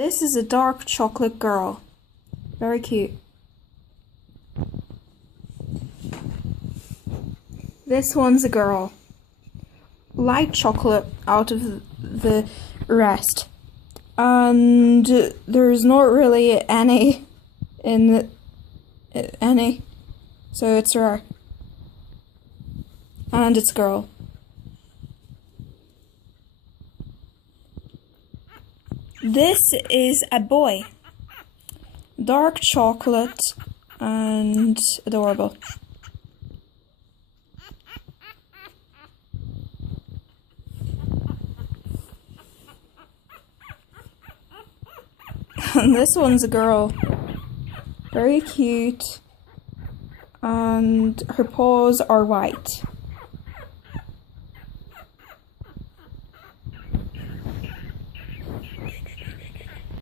This is a dark chocolate girl. Very cute. This one's a girl. Light chocolate out of the rest. And there's not really any in any. So it's rare. And it's a girl. This is a boy. Dark chocolate and adorable. And this one's a girl. Very cute. And her paws are white.